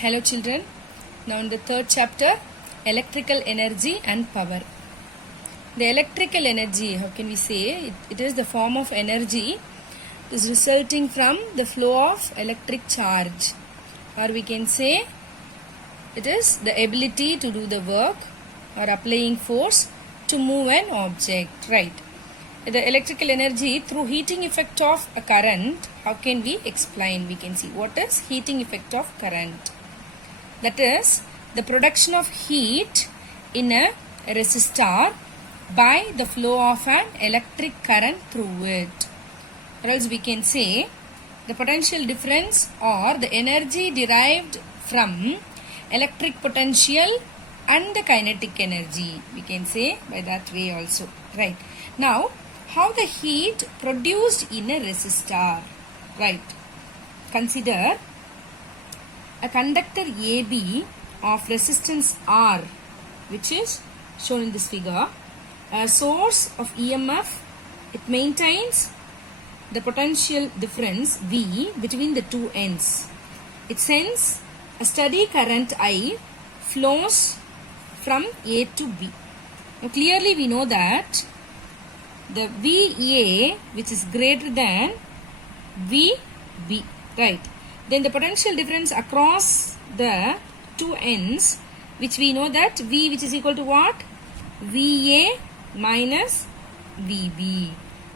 Hello children, now in the third chapter, electrical energy and power. The electrical energy, how can we say, it is the form of energy is resulting from the flow of electric charge, or we can say it is the ability to do the work or applying force to move an object, right? The electrical energy through heating effect of a current, how can we explain? We can see what is heating effect of current. That is the production of heat in a resistor by the flow of an electric current through it. Or else we can say the potential difference or the energy derived from electric potential and the kinetic energy. We can say by that way also. Right. Now, how the heat produced in a resistor. Right. Consider a conductor AB of resistance R, which is shown in this figure, a source of EMF. It maintains the potential difference V between the two ends. It sends a steady current I flows from A to B. Now clearly we know that the VA, which is greater than VB, right? Then the potential difference across the two ends, which we know that V, which is equal to what? VA minus VB,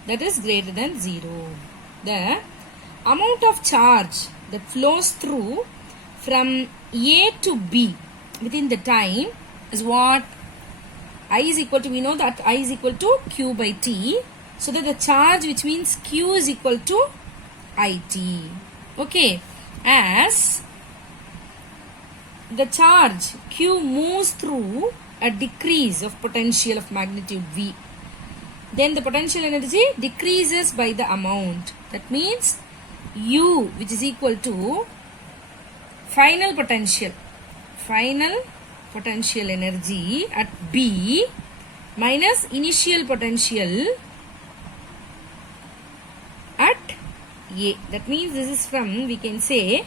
that is greater than 0. The amount of charge that flows through from A to B within the time is what? I is equal to, we know that I is equal to Q by T. So that the charge, which means Q is equal to IT. Okay. As the charge Q moves through a decrease of potential of magnitude V, then the potential energy decreases by the amount. That means U, which is equal to final potential energy at B minus initial potential at A. That means this is from, we can say,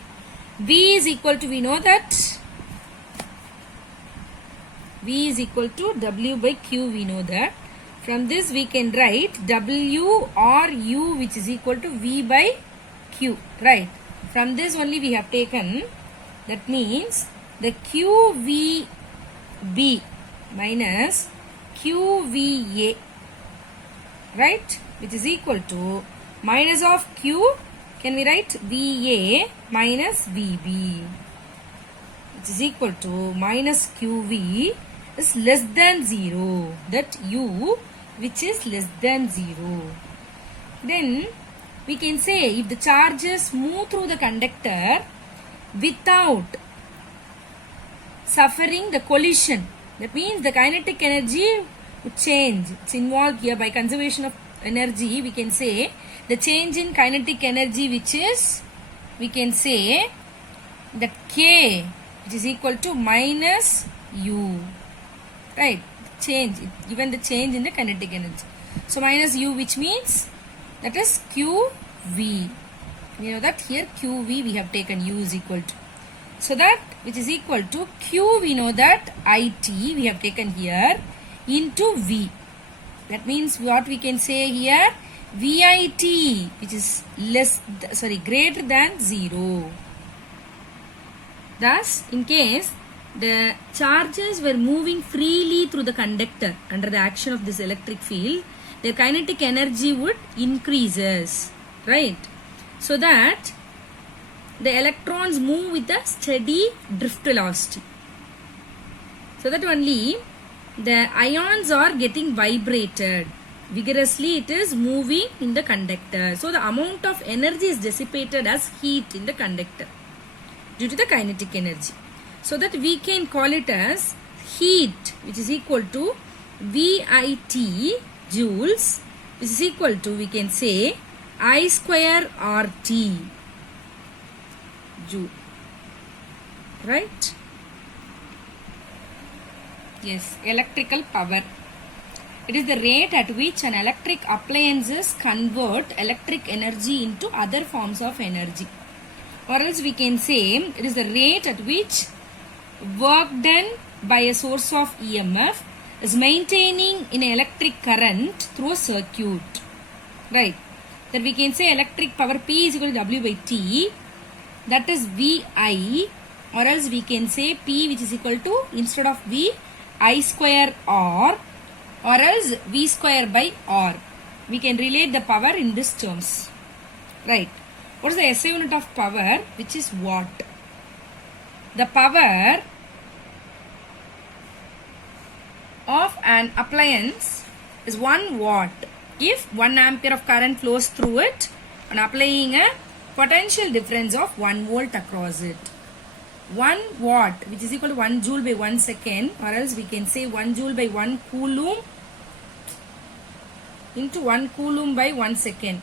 V is equal to, we know that V is equal to W by Q, we know that. From this we can write W or U, which is equal to V by Q, right? From this only we have taken, that means the QVB minus QVA, right? Which is equal to minus of Q, can we write VA minus VB, which is equal to minus QV is less than 0. That U, which is less than 0. Then we can say if the charges move through the conductor without suffering the collision, that means the kinetic energy would change. It's involved here by conservation of energy. We can say the change in kinetic energy, which is, we can say that K, which is equal to minus U, right? Change, given the change in the kinetic energy. So minus U, which means that is QV. You know that here QV we have taken, U is equal to. So that which is equal to Q, we know that IT we have taken here into V. That means what we can say here, VIT, which is greater than 0. Thus, in case the charges were moving freely through the conductor under the action of this electric field, their kinetic energy would increases, right? So that the electrons move with a steady drift velocity. So that only the ions are getting vibrated. Vigorously it is moving in the conductor. So the amount of energy is dissipated as heat in the conductor due to the kinetic energy. So that we can call it as heat, which is equal to VIT joules, which is equal to, we can say, I square RT joule, right? Yes, electrical power. It is the rate at which an electric appliances convert electric energy into other forms of energy. or else we can say it is the rate at which work done by a source of EMF is maintaining an electric current through a circuit, right? That we can say electric power P is equal to W by T, that is VI, or else we can say P which is equal to, instead of V, I square R, or else V square by R. We can relate the power in these terms, right? What is the SI unit of power? Which is watt. The power of an appliance is 1 watt if 1 ampere of current flows through it and applying a potential difference of 1 volt across it. 1 watt which is equal to 1 joule by 1 second, or else we can say 1 joule by 1 coulomb into 1 coulomb by 1 second.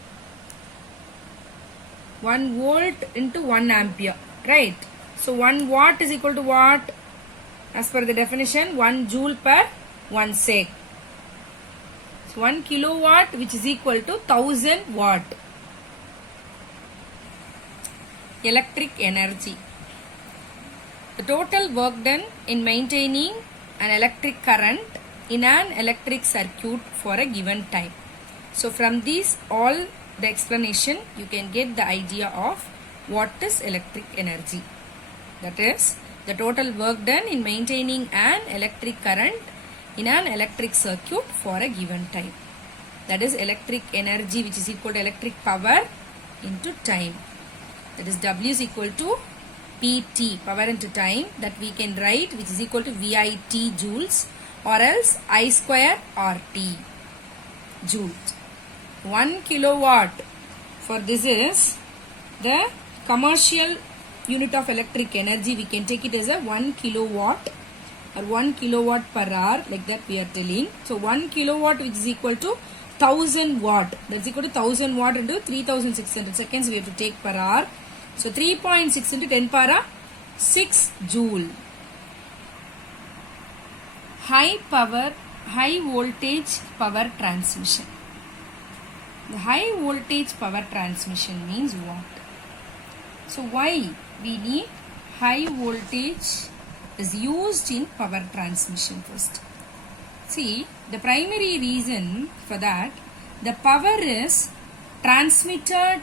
1 volt into 1 ampere, right? So 1 watt is equal to what? As per the definition, 1 joule per 1 sec. So 1 kilowatt which is equal to 1000 watt. Electric energy. The total work done in maintaining an electric current in an electric circuit for a given time. So from these all the explanation, you can get the idea of what is electric energy. That is the total work done in maintaining an electric current in an electric circuit for a given time. That is electric energy which is equal to electric power into time. That is W is equal to PT, power into time, that we can write which is equal to VIT joules, or else I square RT joules. 1 kilowatt, for this is the commercial unit of electric energy. We can take it as a 1 kilowatt or 1 kilowatt per hour, like that we are telling. So 1 kilowatt which is equal to 1000 watt, that's equal to 1000 watt into 3600 seconds we have to take per hour. So 3.6 into 10 power 6 joule. High power, high voltage power transmission. The high voltage power transmission means what? So why we need high voltage is used in power transmission first? See, the primary reason for that, the power is transmitted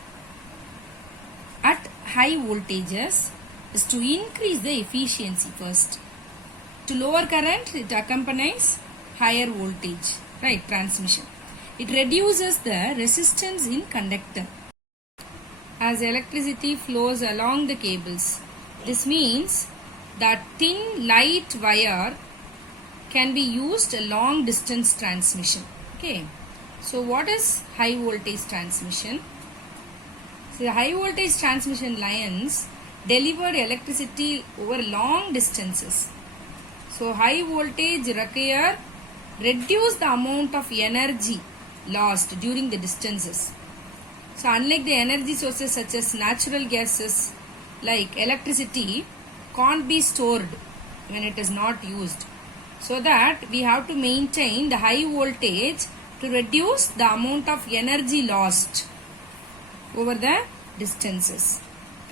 at high voltages is to increase the efficiency first. To lower current, it accompanies higher voltage, right? Transmission. It reduces the resistance in conductor as electricity flows along the cables. This means that thin light wire can be used a long distance transmission. Okay. So what is high voltage transmission? So the high voltage transmission lines deliver electricity over long distances. So high voltage require reduce the amount of energy lost during the distances. So unlike the energy sources such as natural gases, like electricity can't be stored when it is not used. So that we have to maintain the high voltage to reduce the amount of energy lost over the distances,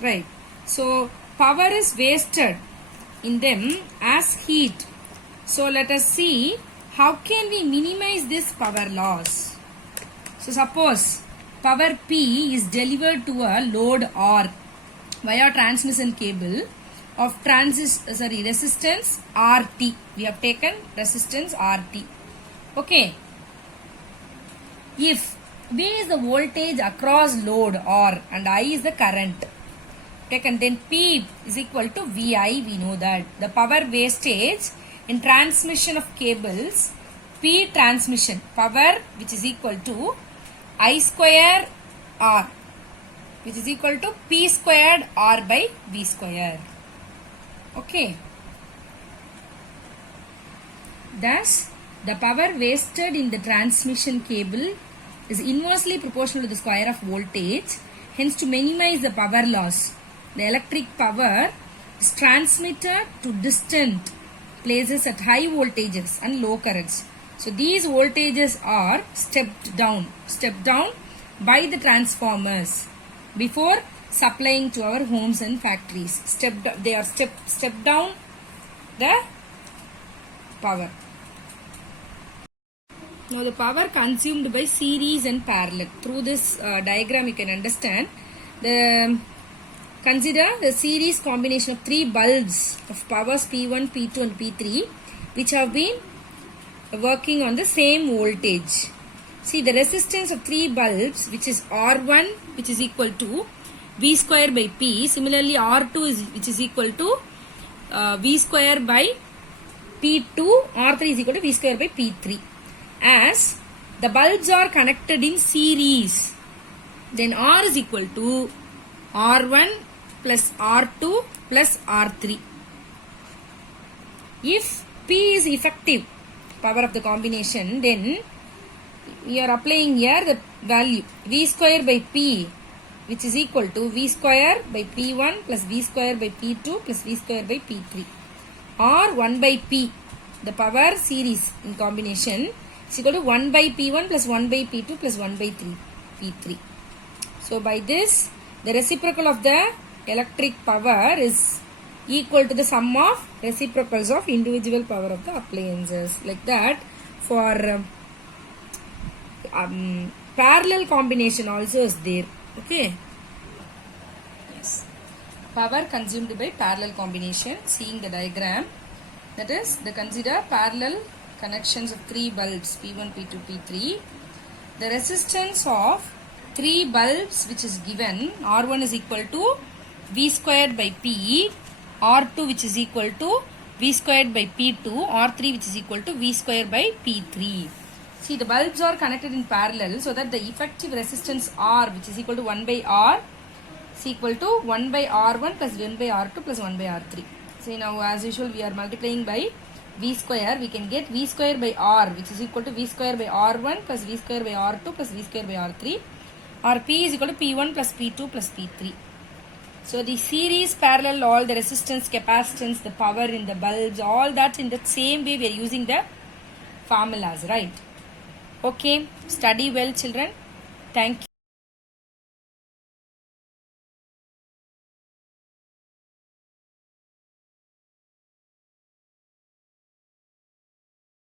right? So power is wasted in them as heat. So let us see how can we minimize this power loss. So suppose power P is delivered to a load R via transmission cable of resistance RT. We have taken resistance RT. Okay. If V is the voltage across load R and I is the current taken, then P is equal to VI. We know that the power wastage in transmission of cables, P transmission power which is equal to I square R, which is equal to P squared R by V square. Okay. Thus, the power wasted in the transmission cable is inversely proportional to the square of voltage. Hence, to minimize the power loss, the electric power is transmitted to distant places at high voltages and low currents. So these voltages are stepped down by the transformers before supplying to our homes and factories. They are step down the power. Now the power consumed by series and parallel. Through this diagram you can understand. Consider the series combination of 3 bulbs of powers P1, P2 and P3 which have been working on the same voltage. See the resistance of 3 bulbs, which is R1, which is equal to V square by P. Similarly R2 which is equal to V square by P2. R3 is equal to V square by P3. As the bulbs are connected in series, then R is equal to R1 plus R2 plus R3. If P is effective power of the combination, then we are applying here the value V square by P, which is equal to V square by P1 plus V square by P2 plus V square by P3, or 1 by P, the power series in combination, is equal to 1 by P1 plus 1 by P2 plus 1 by P3. So by this, the reciprocal of the electric power is equal to the sum of reciprocals of individual power of the appliances. Like that, for parallel combination also is there. Okay. Yes. Power consumed by parallel combination. Seeing the diagram, that is, the consider parallel connections of 3 bulbs P1, P2, P3. The resistance of 3 bulbs which is given, R1 is equal to V squared by P, R2 which is equal to V squared by P2, R3 which is equal to V squared by P3. See, the bulbs are connected in parallel so that the effective resistance R, which is equal to 1 by R, is equal to 1 by R1 plus 1 by R2 plus 1 by R3. See, now as usual we are multiplying by V square. We can get V square by R, which is equal to V square by R1 plus V square by R2 plus V square by R3, or P is equal to P1 plus P2 plus P3. So the series, parallel, all the resistance, capacitance, the power in the bulbs, all that in the same way we are using the formulas, right? Okay, study well children. Thank you.